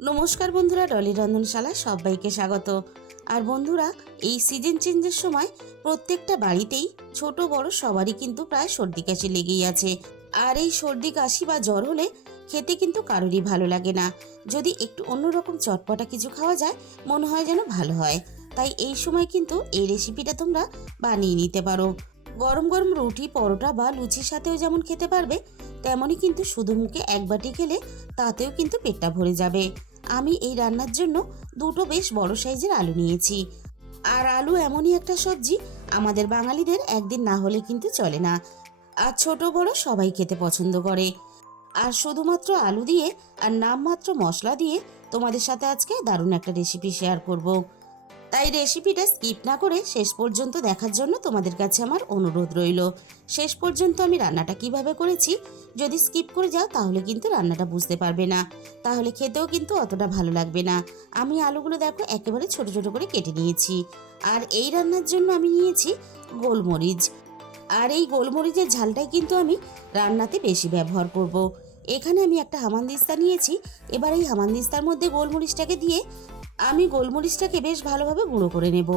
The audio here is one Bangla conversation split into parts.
নমস্কার বন্ধুরা, ডলি রন্ধনশালায় সবাইকে স্বাগত। আর বন্ধুরা, এই সিজন চেঞ্জের সময় প্রত্যেকটা বাড়িতেই ছোট বড় সবারই কিন্তু প্রায় সর্দি কাশি লেগেই আছে। আর এই সর্দি কাশি বা জ্বর হলে খেতে কিন্তু কারোরই ভালো লাগে না। যদি একটু অন্যরকম চটপটা কিছু খাওয়া যায় মনে হয় যেন ভালো হয়। তাই এই সময় কিন্তু এই রেসিপিটা তোমরা বানিয়ে নিতে পারো। গরম গরম রুটি, পরোটা বা লুচির সাথেও যেমন খেতে পারবে, তেমনই কিন্তু শুধু মুখে এক বাটি খেলে তাতেও কিন্তু পেটটা ভরে যাবে। আমি এই রান্নার জন্য দুটো বেশ বড় সাইজের আলু নিয়েছি। আর আলু এমনই একটা সবজি, আমাদের বাঙালিদের একদিন না হলে কিন্তু চলে না। আর ছোট বড় সবাই খেতে পছন্দ করে। আর শুধুমাত্র আলু দিয়ে আর নামমাত্র মশলা দিয়ে তোমাদের সাথে আজকে দারুণ একটা রেসিপি শেয়ার করব। তাই রেসিপিটা স্কিপ না করে শেষ পর্যন্ত দেখার জন্য তোমাদের কাছে আমার অনুরোধ রইল। শেষ পর্যন্ত আমি রান্নাটা কিভাবে করেছি যদি স্কিপ করে যাও তাহলে কিন্তু রান্নাটা বুঝতে পারবে না, তাহলে খেতেও কিন্তু অতটা ভালো লাগবে না। আমি আলুগুলো দেখো একেবারে ছোট ছোট করে কেটে নিয়েছি। আর এই রান্নার জন্য আমি নিয়েছি গোলমরিচ। আর এই গোলমরিচের ঝালটাই কিন্তু আমি রান্নাতে বেশি ব্যবহার করব। এখানে আমি একটা হামানদিস্তা নিয়েছি। এবার এই হামানদিস্তার মধ্যে গোলমরিচটাকে দিয়ে আমি গোলমরিচটাকে বেশ ভালোভাবে গুঁড়ো করে নেব।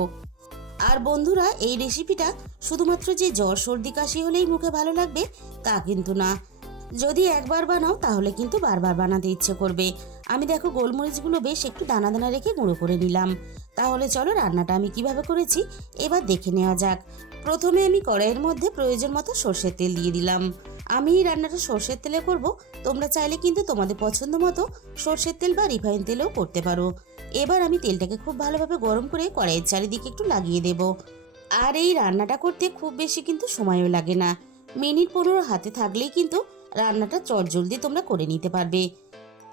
আর বন্ধুরা, এই রেসিপিটা শুধুমাত্র যে জ্বর সর্দি কাশি হলেই মুখে ভালো লাগবে তা কিন্তু না। যদি একবার বানাও তাহলে কিন্তু বারবার বানাতে ইচ্ছে করবে। আমি দেখো গোলমরিচগুলো বেশ একটু দানা দানা রেখে গুঁড়ো করে নিলাম। তাহলে চলো রান্নাটা আমি কিভাবে করেছি এবার দেখে নেওয়া যাক। প্রথমে আমি কড়াইয়ের মধ্যে প্রয়োজন মতো সর্ষের তেল দিয়ে দিলাম। আমি এই রান্নাটা সর্ষের তেলে করব, তোমরা চাইলে কিন্তু তোমাদের পছন্দ মতো সর্ষের তেল বা রিফাইন তেলেও করতে পারো। এবার আমি তেলটাকে খুব ভালোভাবে গরম করে কড়াইয়ের চারিদিকে একটু লাগিয়ে দেব। আর এই রান্নাটা করতে খুব বেশি কিন্তু সময়ও লাগে না। মিনিট 15 হাতে থাকলেই কিন্তু রান্নাটা চটজলদি তোমরা করে নিতে পারবে।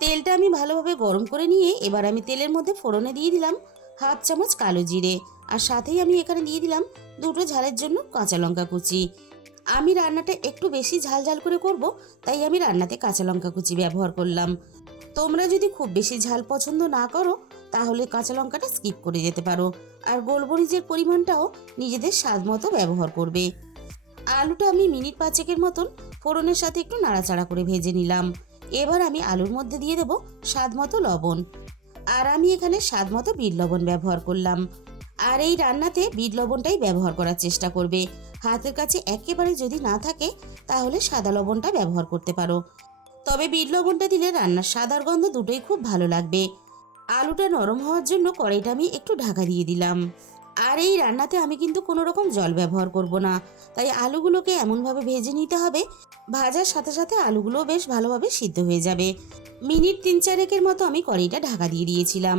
তেলটা আমি ভালোভাবে গরম করে নিয়ে এবার আমি তেলের মধ্যে ফোড়নে দিয়ে দিলাম হাফ চামচ কালো জিরে। আর সাথেই আমি এখানে দিয়ে দিলাম দুটো ঝালের জন্য কাঁচা লঙ্কা কুচি। আমি রান্নাটা একটু বেশি ঝাল ঝাল করে করব, তাই আমি রান্নাতে কাঁচা লঙ্কা কুচি ব্যবহার করলাম। তোমরা যদি খুব বেশি ঝাল পছন্দ না করো তাহলে কাঁচা লঙ্কাটা স্কিপ করে যেতে পারো। আর গোলমরিচের পরিমাণটাও নিজেদের স্বাদ মতো ব্যবহার করবে। আলুটা আমি মিনিট 5 মতন ফোড়নের সাথে একটু নাড়াচাড়া করে ভেজে নিলাম। এবার আমি আলুর মধ্যে দিয়ে দেব স্বাদ মতো লবণ। আর আমি এখানে স্বাদ মতো বিট লবণ ব্যবহার করলাম। আর এই রান্নাতে বিট লবণটাই ব্যবহার করার চেষ্টা করবে। হাতের কাছে একেবারে যদি না থাকে তাহলে সাদা লবণটা ব্যবহার করতে পারো। তবে বিট লবণটা দিলে রান্নার স্বাদ আর গন্ধ দুটোই খুব ভালো লাগবে। আলুটা নরম হওয়ার জন্য কড়াইটা আমি একটু ঢাকা দিয়ে দিলাম। আর এই রান্নাতে আমি কিন্তু কোনো রকম জল ব্যবহার করব না। তাই আলুগুলোকে এমনভাবে ভেজে নিতে হবে ভাজার সাথে সাথে আলুগুলো বেশ ভালোভাবে সিদ্ধ হয়ে যাবে। মিনিট 3-4 মতো আমি কড়াইটা ঢাকা দিয়ে দিয়েছিলাম।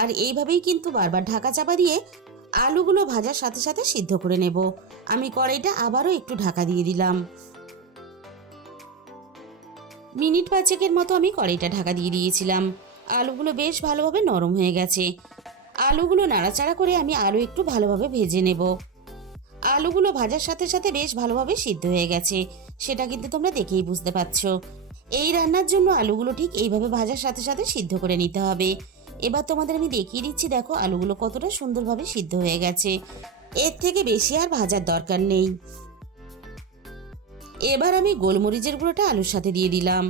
আর এইভাবেই কিন্তু বারবার ঢাকা চাপা দিয়ে আলুগুলো ভাজার সাথে সাথে সিদ্ধ করে নেব। আমি কড়াইটা আবারও একটু ঢাকা দিয়ে দিলাম। মিনিট 5 মতো আমি কড়াইটা ঢাকা দিয়ে দিয়েছিলাম। আলুগুলো বেশ ভালোভাবে নরম হয়ে গেছে। আলুগুলো নাড়াচাড়া করে আমি আরও একটু ভালোভাবে ভেজে নেব। আলুগুলো ভাজার সাথে সাথে বেশ ভালোভাবে সিদ্ধ হয়ে গেছে, সেটা কিন্তু তোমরা দেখেই বুঝতে পারছো। এই রান্নার জন্য আলুগুলো ঠিক এইভাবে ভাজার সাথে সাথে সিদ্ধ করে নিতে হবে। এবার তোমাদের আমি দেখিয়ে দিচ্ছি, দেখো আলুগুলো কতটা সুন্দরভাবে সিদ্ধ হয়ে গেছে। এর থেকে বেশি আর ভাজার দরকার নেই। এবার আমি গোলমরিচের গুঁড়োটা আলুর সাথে দিয়ে দিলাম।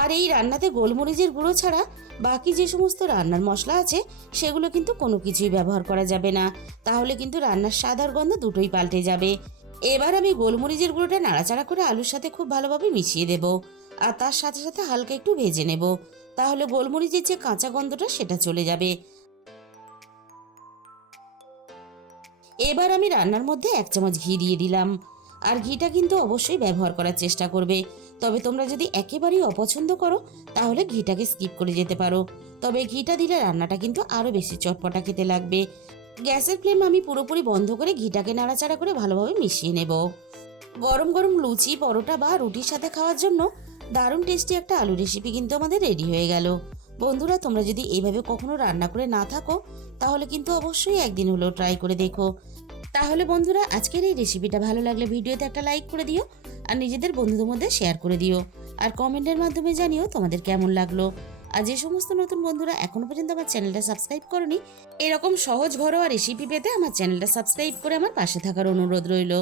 আর এই রান্নাতে গোলমরিচের গুঁড়ো ছাড়া বাকি যে সমস্ত রান্নার মশলা আছে সেগুলো কিন্তু কোনো কিছুই ব্যবহার করা যাবে না, তাহলে কিন্তু রান্নার স্বাদ আর গন্ধ দুটোই পাল্টে যাবে। এবার আমি গোলমরিচের গুঁড়োটা নাড়াচাড়া করে আলুর সাথে খুব ভালোভাবে মিশিয়ে দেব। আর তার সাথে সাথে হালকা একটু ভেজে নেব, তাহলে গোলমরিচের যে কাঁচা গন্ধটা সেটা চলে যাবে। এবার আমি রান্নার মধ্যে 1 চামচ ঘি দিয়ে দিলাম। আর ঘিটা কিন্তু অবশ্যই ব্যবহার করার চেষ্টা করবে। তবে তোমরা যদি একেবারেই অপছন্দ করো তাহলে ঘিটাকে স্কিপ করে যেতে পারো। তবে ঘিটা দিলে রান্নাটা কিন্তু আরও বেশি চটপটা খেতে লাগবে। গ্যাসের ফ্লেম আমি পুরোপুরি বন্ধ করে ঘিটাকে নাড়াচাড়া করে ভালোভাবে মিশিয়ে নেব। গরম গরম লুচি, পরোটা বা রুটির সাথে খাওয়ার জন্য দারুণ টেস্টি একটা আলু রেসিপি কিন্তু আমাদের রেডি হয়ে গেল। বন্ধুরা, তোমরা যদি এইভাবে কখনো রান্না করে না থাকো তাহলে কিন্তু অবশ্যই একদিন হলেও ট্রাই করে দেখো। তাহলে বন্ধুরা, আজকের এই রেসিপিটা ভালো লাগলে ভিডিওতে একটা লাইক করে দিও আর নিজেদের বন্ধুদের মধ্যে শেয়ার করে দিও। আর কমেন্টের মাধ্যমে জানিও তোমাদের কেমন লাগলো। আর যে সমস্ত নতুন বন্ধুরা এখনো পর্যন্ত আমার চ্যানেলটা সাবস্ক্রাইব করনি, এরকম সহজ ঘরোয়া রেসিপি পেতে আমার চ্যানেলটা সাবস্ক্রাইব করে আমার পাশে থাকার অনুরোধ রইল।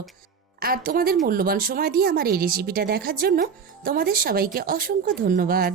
আর তোমাদের মূল্যবান সময় দিয়ে আমার এই রেসিপিটা দেখার জন্য তোমাদের সবাইকে অসংখ্য ধন্যবাদ।